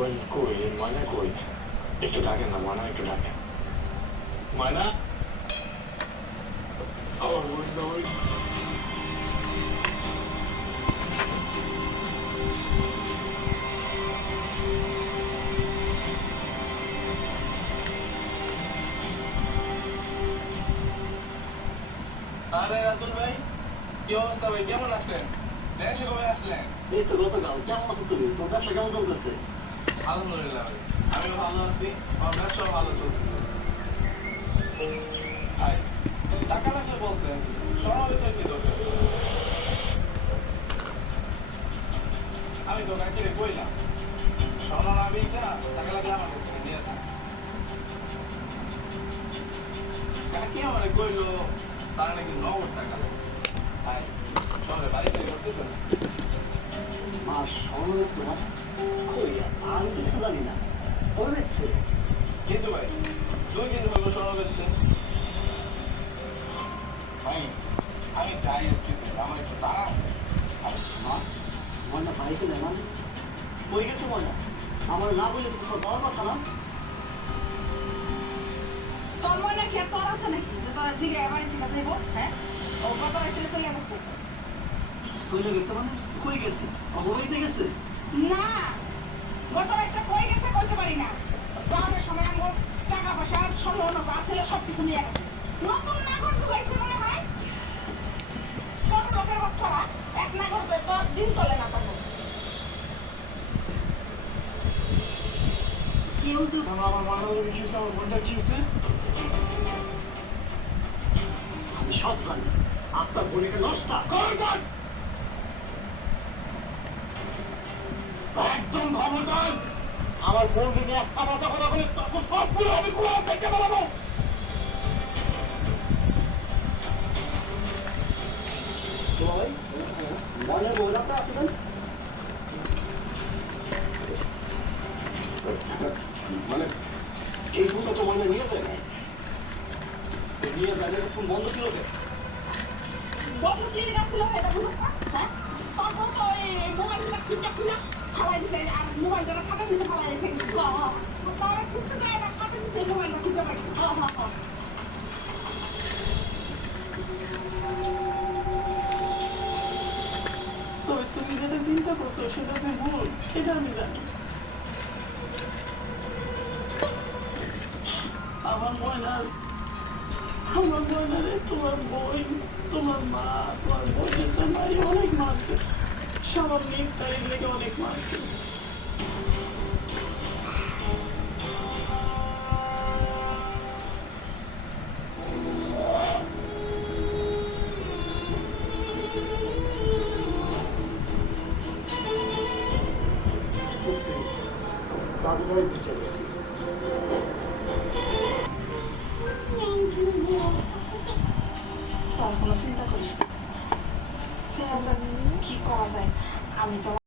কই কই ময়না কই একটু ডাকেন না ময়না একটু ডাকেন ময়না আমার ময়না ওই আরে রাতুল ভাই কি অবস্থা ভাই কেমন আছেন দেশে কবে আসলেন এই তো গতকাল কেমন আছো তুমি তোর ব্যবসা কেমন চলতেছে আলহামদুলিল্লাহ ভাই আমিও ভালো আছি আমার ব্যবসাও ভালো চলতেছে ভাই টাকা লাগলে বলতেন সমাবেশের কি দরকার ছিল? আমি তো কাকিরে কইলাম স্বর্ণ না বেচা টাকা লাগলে আমার কাছ থেকে নিয়ে যান কাকি আমারে কইলো তার নাকি নগদ টাকা লাগে ভাই শহরে বাড়িতে করতেছে না মা সমাবেশ তোমার কই আমি তো কিছু জানি না কবে দেখছে কিন্তু ভাই 2 দিন হলো শোনা যাচ্ছে ভাই আমি যাই আজকে আমার একটু তাড়া আছে মা ময়না বাড়িতে নেই মানে কই গেছে ময়না আমার না বলে তো কোথাও যাওয়ার কথা না তোর মনে কি আর তোর আছে নাকি যে তোরা জিরে বাড়ি থেকে যাইব হ্যাঁ ও কত রাইতে চলে গেছে চলে গেছে মানে কই গেছে অবহিতে গেছে না গত রাইতে কই গেছে কইতে পারি না যাওয়ার সময় আমার টাকা পয়সা স্বর্ণ যা ছিল সব কিছু নিয়ে গেছে নতুন নাগর জুগাইছে মনে হয় সব লোকের বাচ্চারা এক নাগর দিয়ে তো দিন চলে না তখন কেউ যদি আমার মানব কিছু আমার বোনটা কি হয়েছে আমি সব জানি আপনার বোনকে নষ্ট করবেন একদম ক্ষমতায় আমার বোনকে নিয়ে একটা কথা কথা বলে তখন সবগুলো আমি কোলাপ থেকে বেরাবো মনে বললাম তো আসলেন মানে এই ফোনটা তো ময়না নিয়ে যায় না নিয়ে যাবে ফোন বন্ধ ছিল কে বন্ধু কি রাখছিল এটা বুঝছ না হ্যাঁ তারপর তো এই মোবাইলটা সিমটা খুলে ফালাই দিছে আর মোবাইলটা খাতা দিতে ফালাই রেখে দিছে তারা খুঁজতে যায় না খাতা দিছে মোবাইলটা খুঁজে পাইছে তবে তুমি যেটা চিন্তা করছো সেটা যে ভুল এটা আমি জানি আমার ময়নারে তোমার বই তোমার মা তোমার বোনের তো নাই অনেক মারছে সবার নিফতারির লেগে অনেক মারছে সাবধানে বুঝে গেছি তোর কোনো চিন্তা করিস না দেখা যাক কি করা যায় আমি তো